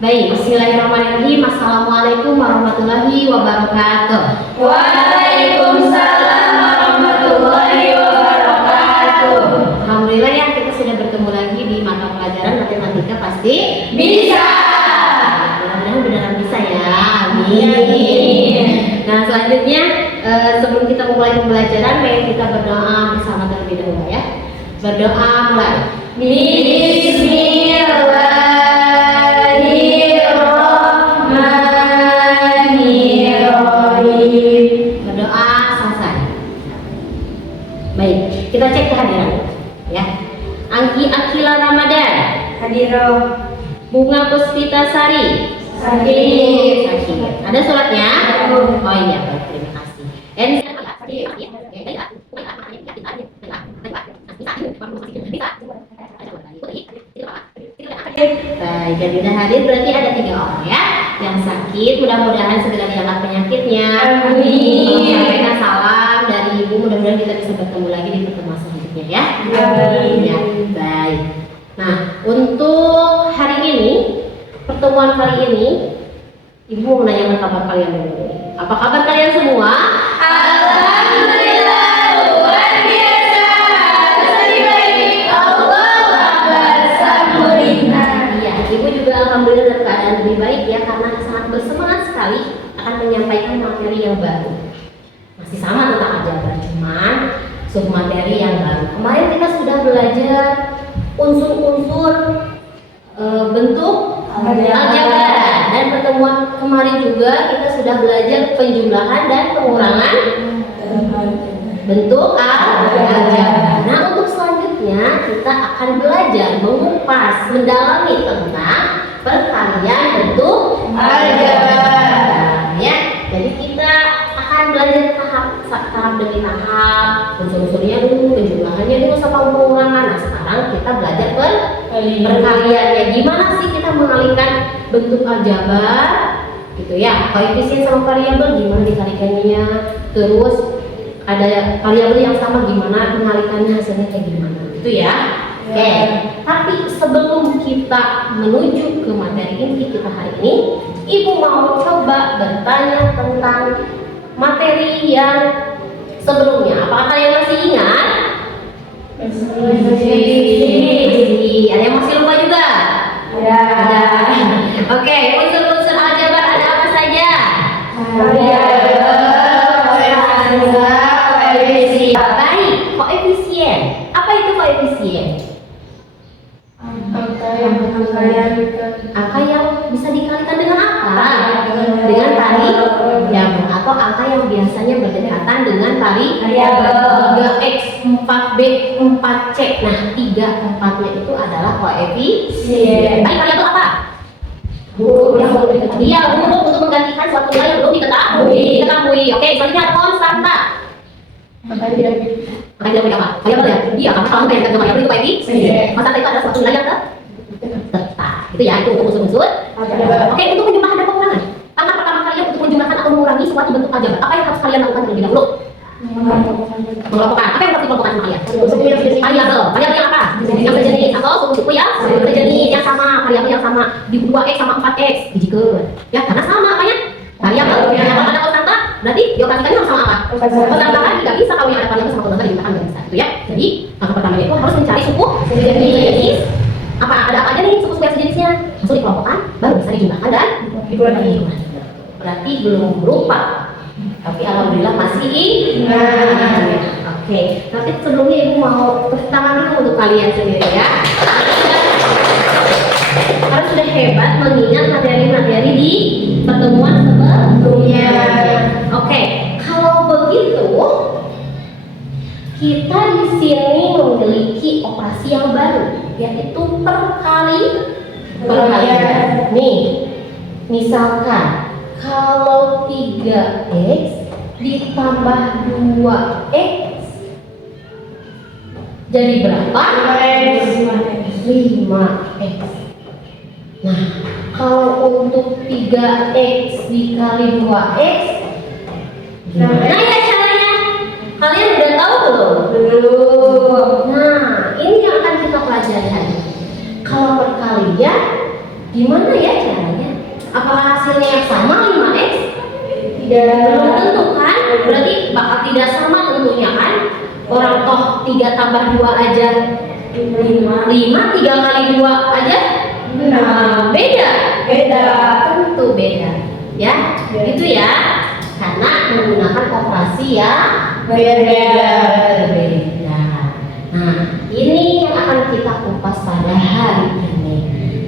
Baik, bismillahirrahmanirrahim. Assalamualaikum warahmatullahi wabarakatuh. Waalaikumsalam warahmatullahi wabarakatuh. Alhamdulillah ya, kita sudah bertemu lagi di mata pelajaran matematika pasti Bisa. Mudah-mudahan beneran bisa ya. Amin. Nah, selanjutnya sebelum kita mulai pembelajaran, mari kita berdoa bersama terlebih dahulu ya. Berdoa mulai. Bismillahirrahmanirrahim. Berdoa selesai. Baik, kita cek kehadiran ya. Anggi Akila Ramadan, Hadiroh. Bunga Puspita Sari, Sakit. Sakit. Ada suratnya? Oh iya, baik, terima kasih. Baik, jadi udah hadir berarti ada 3 orang ya. Yang sakit mudah-mudahan segera diangkat penyakitnya. Amin. Sampaikan salam dari ibu, mudah-mudahan kita bisa bertemu lagi di pertemuan selanjutnya ya. Amin. Ya, baik. Nah, untuk hari ini, pertemuan kali ini, ibu mau menanyakan kabar kalian dulu. Apa kabar kalian semua? Alhamdulillah luar biasa. Terima Allah bersambungkan. Iya, ibu juga alhamdulillah dalam keadaan lebih baik ya, karena sangat bersemangat sekali akan menyampaikan materi yang baru. Masih sama tentang aljabar, cuman submateri yang baru. Kemarin kita sudah belajar unsur-unsur bentuk aljabar, dan pertemuan kemarin juga kita sudah belajar penjumlahan dan pengurangan bentuk aljabar. Nah, untuk selanjutnya kita akan belajar mengupas, mendalami tentang perkalian bentuk aljabar. Ya, jadi kita akan belajar tahap demi tahap, unsur-unsurnya dulu, penjumlahannya dulu, sama pengurangan. Nah, sekarang kita belajar perkaliannya. Gimana sih kita mengalihkan bentuk aljabar, gitu ya? Koefisien sama variabel gimana dikalikannya? Terus ada variabel yang sama gimana mengalihkannya, hasilnya kayak gimana? Gitu ya. Oke. Tapi sebelum kita menuju ke materi inti kita hari ini, ibu mau coba bertanya tentang materi yang sebelumnya. Apakah kalian masih ingat? Masih. Ada yang masih lupa juga? Ada. Oke, unsur-unsur aljabar ada apa saja? Baik, koefisien. Apa itu koefisien? Angka yang bisa dikalikan dengan apa? Dengan variabel, atau angka yang biasanya berdekatan dengan variabel. 3x, 4b, 4c. Nah, 3, 4-nya itu adalah koefisien. Baik, variabel apa? Iya, huruf untuk menggantikan suatu nilai yang belum diketahui. Oke, selanjutnya konstanta. Variabel apa? Variabel ya? Iya, karena kalau kita dengan variabel itu koefisien. Konstanta itu adalah suatu nilai yang tetap. Itu ya, itu untuk unsur-unsur. Oke, untuk penjumlahan dan pengurangan. Langkah pertama kalian untuk menjumlahkan atau mengurangi suatu bentuk aljabar, apa yang harus kalian lakukan terlebih dahulu? Mengelompokkan. Apa yang harus dikelompokkan sama kalian? Variabel. Variabel yang apa? Yang sejenis atau suku-suku yang sejenis, yang sama, variabel yang sama. Di 2x sama 4x dijikeun. Ya, karena sama apanya? Variabel. Kalau ada konstanta, berarti dioperasikannya harus sama apa? Konstanta kan tidak bisa kalau yang ada variabel sama konstanta digunakan nggak bisa. Itu ya. Jadi, langkah pertama itu harus mencari suku sejenis. Ada apa aja nih suku-suku yang sejenisnya? Langsung dikelompokkan, baru bisa dijumlahkan dan dikurangi. Berarti belum berupa, tapi alhamdulillah masih ingat. Oke, tapi sebelumnya ibu mau tepuk tangan dulu untuk kalian sendiri ya. Harus sudah hebat mengingat materi-materi di pertemuan sebelumnya. Oke, kalau begitu kita di sini memiliki operasi yang baru, yaitu perkalian. Nih, misalkan kalau 3x ditambah 2x jadi berapa? 5x. Nah, kalau untuk 3x dikali 2x gimana ya caranya? Kalian udah tahu belum? Nah, ini yang akan kita pelajari hari ini. Kalau perkalian, gimana ya caranya? hasilnya yang sama 5x? Belum tentu kan? Berarti bakal tidak sama tentunya kan? Orang toh 3 tambah 2 aja 5, 3 kali 2 aja beda. Tentu beda ya, itu ya, karena menggunakan operasi yang berbeda. Nah, ini yang akan kita kupas pada hari ini.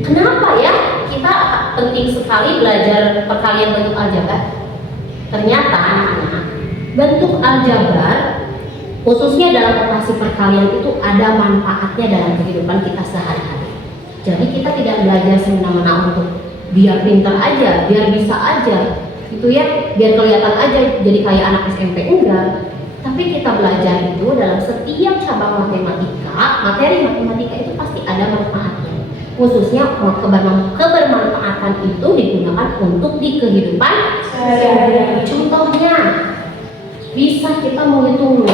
Kenapa ya kita penting sekali belajar perkalian bentuk aljabar? Ternyata anak-anak, bentuk aljabar khususnya dalam operasi perkalian itu ada manfaatnya dalam kehidupan kita sehari-hari. Jadi kita tidak belajar semena-mena untuk biar pintar aja, biar bisa aja, gitu ya, biar kelihatan aja jadi kayak anak SMP, enggak. Tapi kita belajar itu dalam setiap cabang matematika, materi matematika itu pasti ada manfaatnya. Khususnya kebermanfaatan itu digunakan untuk di kehidupan sehari-hari. Contohnya, bisa kita menghitung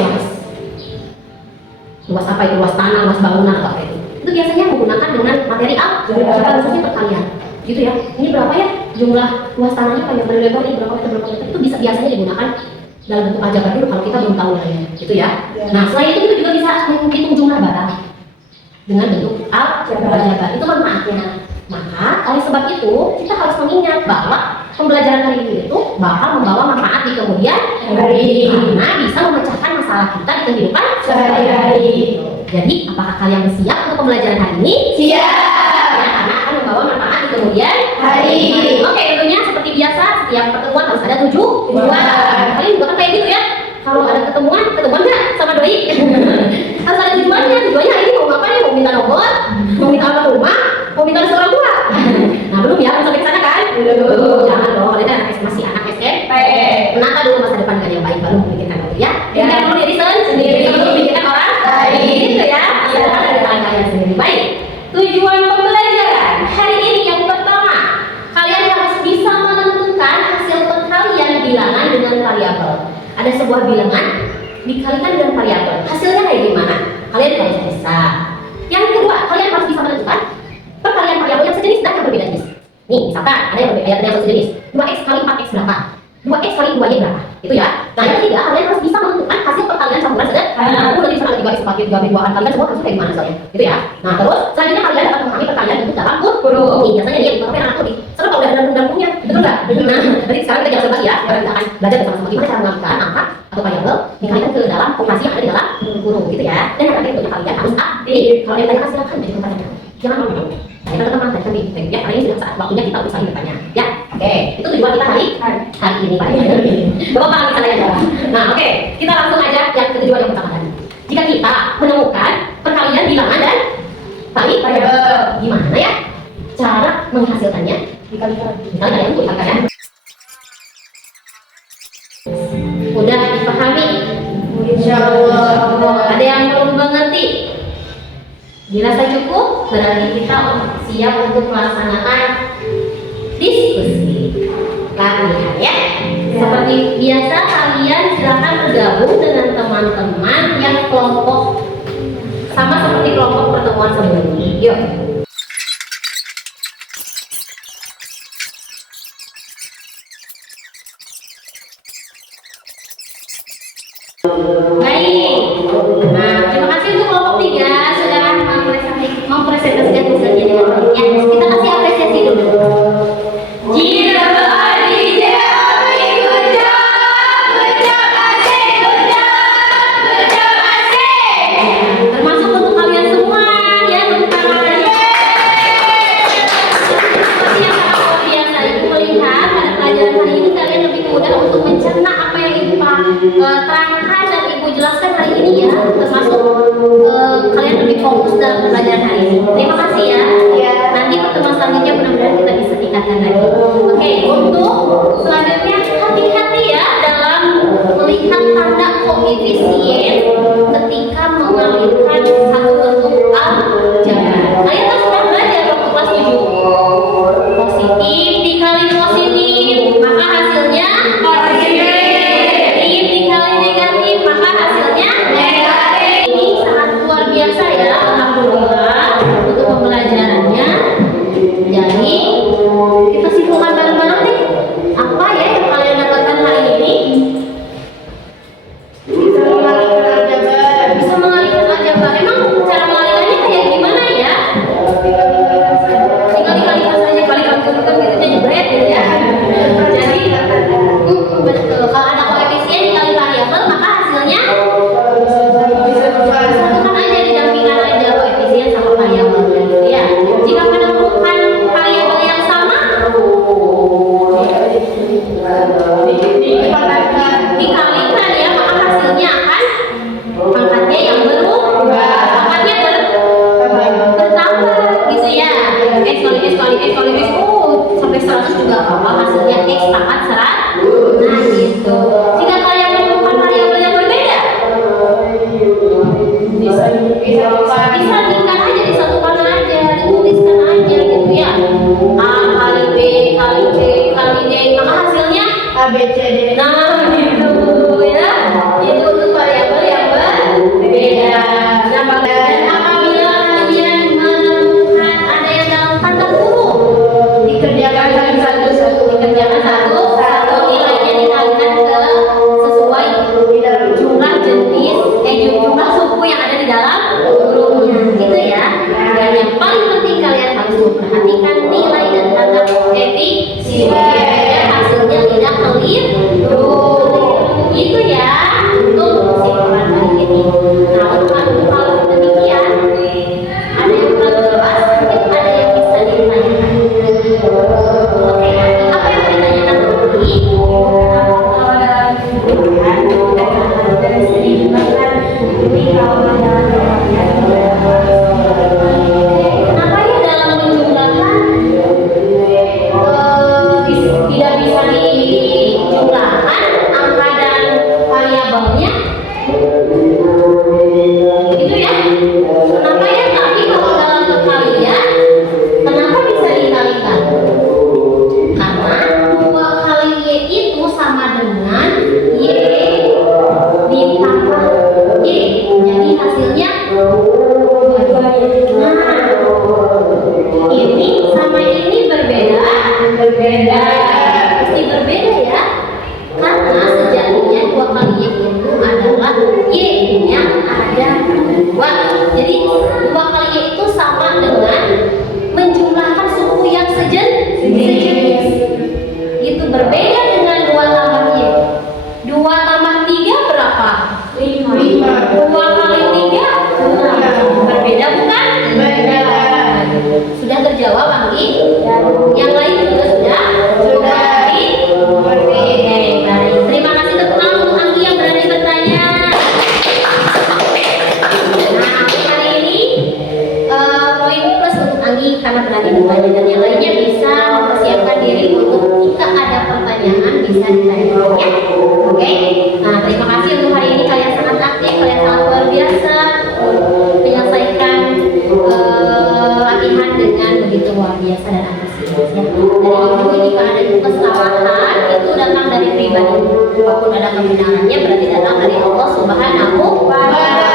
luas apa itu, luas tanah, luas bangunan atau apa itu. Itu biasanya menggunakan dengan materi aljabar, khususnya perkalian. Gitu ya, ini berapa ya jumlah luas tanahnya, panjang dari lebar ini berapa meter, itu bisa biasanya digunakan dalam bentuk aljabar dulu kalau kita belum tahu nilainya, gitu ya. Nah, selain itu kita juga bisa menghitung jumlah barang dengan bentuk aljabar. Itu manfaatnya. Maka oleh sebab itu kita harus mengingat bahwa pembelajaran hari ini itu bakal membawa manfaat di kemudian hari, karena bisa memecahkan masalah kita di kehidupan sehari-hari. Jadi apakah kalian siap untuk pembelajaran hari ini? Siap. Ya, karena akan membawa manfaat di kemudian Hari. Oke, tentunya seperti biasa setiap pertemuan harus ada tujuan. Kalian juga kan kayak gitu ya. Kalau ada ketemuan nggak sama doi? Harus ada tujuannya. Tujuannya hari ini mau ngapain? Mau minta nomor? Mau minta alamat rumah? Mau minta restu orang tua? Nah, belum ya, belum sampai ke sana kan? Belum. Jangan dong, kalian kan masih anak SMP. Menata dulu masa depan kalian yang baik, baru memikirkan itu ya. Pikirkan dulu diri sendiri, memikirkan orang lain, gitu ya. Masa depan dari tangan kalian sendiri. Baik. Tujuan pembelajaran hari ini yang pertama, kalian harus bisa menentukan hasil perkalian bilangan dengan variabel. Ada sebuah bilangan dikalikan dengan variabel. Hasilnya kayak gimana? Kalian harus bisa. Yang kedua, kalian harus bisa menentukan perkalian variabel yang sejenis dan yang berbeda jenis. Nih, misalkan ada yang berbeda, ada yang sejenis. 2x kali 4x berapa? 2x kali 2y berapa? Itu ya. Nah, yang ketiga, kalian harus bisa menentukan hasil perkalian campuran sederhana. Aku nanti misalkan 3x 4y 3b 2an kalian semua harus kayak gimana soalnya. Gitu ya. Nah, terus selanjutnya kalian dapat memahami perkalian bentuk dalam kurung. Nih, biasanya dia beberapa anak lebih seru kalau udah dalam kurungnya. Betul nggak? Nah, berarti sekarang kita jangan sebab ya. Sekarang kita akan belajar bersama-sama gimana cara mengalihkan angka atau variabel dikalikan ke dalam operasi yang ada di dalam kurung, gitu ya. Dan yang terakhir tentunya kalian harus aktif. Kalau ada yang tanya silakan jadi pertanyaan. Jangan malu. Tanya ke teman, tanya ke ya, karena ini sudah saat waktunya kita untuk saling bertanya. Ya, oke. Itu tujuan kita hari ini, Pak. Bapak kita tanya jawab. Nah, oke. Kita langsung aja yang ketujuan yang pertama tadi. Jika kita menemukan perkalian bilangan dan variabel, gimana ya cara menghasilkannya? Dikalikan ya, untuk dikalikan. Udah dipahami? Insyaallah. Ada yang belum mengerti? Dirasa cukup? Berarti kita siap untuk melaksanakan diskusi latihan ya. Seperti biasa kalian silakan bergabung dengan teman-teman yang kelompok sama seperti kelompok pertemuan sebelumnya. Yuk. Baik. Nah, terima kasih untuk kelompok 3 sudah mempresentasikan hasilnya dengan baik ya. Kita kasih apresiasi dulu. Jika termasuk untuk kalian semua ya, tepuk tangan. Seperti yang sangat luar biasa, Ibu melihat pada pelajaran hari ini kalian lebih mudah untuk mencerna apa yang Ibu terangkan dan Ibu jelaskan hari ini ya, termasuk kalian lebih fokus dalam pelajaran hari ini. Terima kasih ya. Nanti pertemuan selanjutnya mudah-mudahan kita bisa tingkatkan lagi. Oke, untuk selanjutnya hati-hati ya dalam melihat tanda koefisien ketika mengalihkan satu bentuk aljabar. Kalian kan sudah belajar waktu kelas 7. Positif dikali positif, maka hasilnya positif. Negatif dikali negatif, maka hasilnya negatif. Ini sangat luar biasa ya, alhamdulillah untuk pembelajarannya. Jadi kita simpulkan bareng-bareng nih. A, B, C, D. Nah, gitu ya. Itu untuk variabel yang berbeda. Nah, dan apabila kalian menemukan ada yang dalam tanda kurung, Dikerjakan satu-satu. dikerjakan satu nilainya dikalikan ke sesuai jumlah jenis jumlah suku yang ada di dalam kurungnya, gitu ya. Dan yang paling penting kalian harus memperhatikan nilai dan tanda efisiensi biar hasilnya tidak keliru. Itu ya untuk kesimpulan kali ini. Nah, untuk hal demikian ada yang kurang jelas, mungkin ada yang bisa ditanyakan. Oke, apa yang mau ditanyakan tadi? Kalau dalam hitungan, dari seimbangkan, ini kalau dalam Kenapa ya dalam menjumlahkan tidak bisa dijumlahkan angka dan variabelnya? Gitu ya? Kenapa ya tadi kalau dalam kekalian, kenapa bisa dikalikan? Karena 2 kali Y itu sama dengan Y ditambah Y. Jadi hasilnya nah, ini sama ini berbeda. Pasti berbeda ya. Karena sejatinya 2 kali Y itu adalah Y yang ada 2. Jadi 2 kali Y itu sama dengan menjumlahkan suku yang sejenis. Itu berbeda dengan 2 tambah Y. 2 tambah 3 berapa? 5. 2 kali 3 berbeda bukan? Sudah terjawab Anggi? Yang lain juga sudah? Oke, baik. Terima kasih tepuk tangan untuk Anggi yang berani bertanya. Nah, untuk hari ini poin plus untuk Anggi karena berani bertanya, dan yang lainnya bisa mempersiapkan diri untuk jika ada pertanyaan bisa ditanyakan ya. Oke. Nah, terima kasih untuk hari ini, kalian sangat aktif, kalian sangat luar biasa menyelesaikan latihan dengan begitu luar biasa dan antusias ya. Dari ibu jika ada kesalahan itu datang dari pribadi, apapun ada kebenarannya berarti datang dari Allah Subhanahu wa Ta'ala.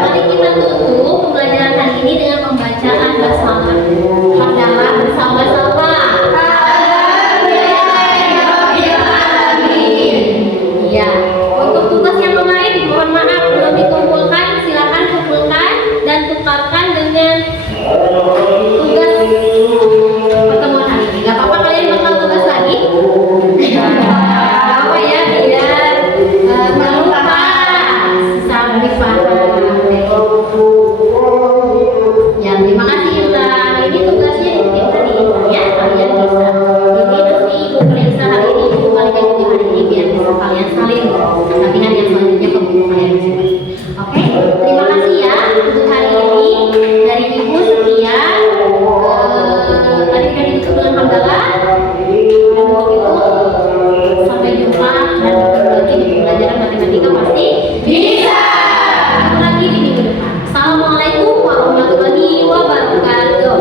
Mari kita tutup pembelajaran hari ini dengan pembacaan basmalah. Hamdalah bersama-sama. Ya, untuk tugas yang kemarin mohon maaf belum dikumpulkan, silakan kumpulkan dan tukarkan dengan tugas pertemuan hari ini. Gak apa-apa kalian bakal tugas lagi. Apa ya biar nggak lupa sampai paham. Ya, terima kasih Intan. Ini tugasnya dititipkan di Intan ya. Kalian bisa. Jadi nanti ibu periksa hari ini, ibu kalian juga hari ini biar bisa kalian salin latihan yang selanjutnya ke buku kalian masing-masing. Oke, terima kasih ya untuk hari ini dari ibu sekian. Tadi sudah ditutup dengan hamdalah. Dan untuk itu sampai jumpa dan ketemu lagi di pelajaran matematika pasti bisa. Ketemu lagi di minggu depan. Assalamualaikum warahmatullahi wabarakatuh.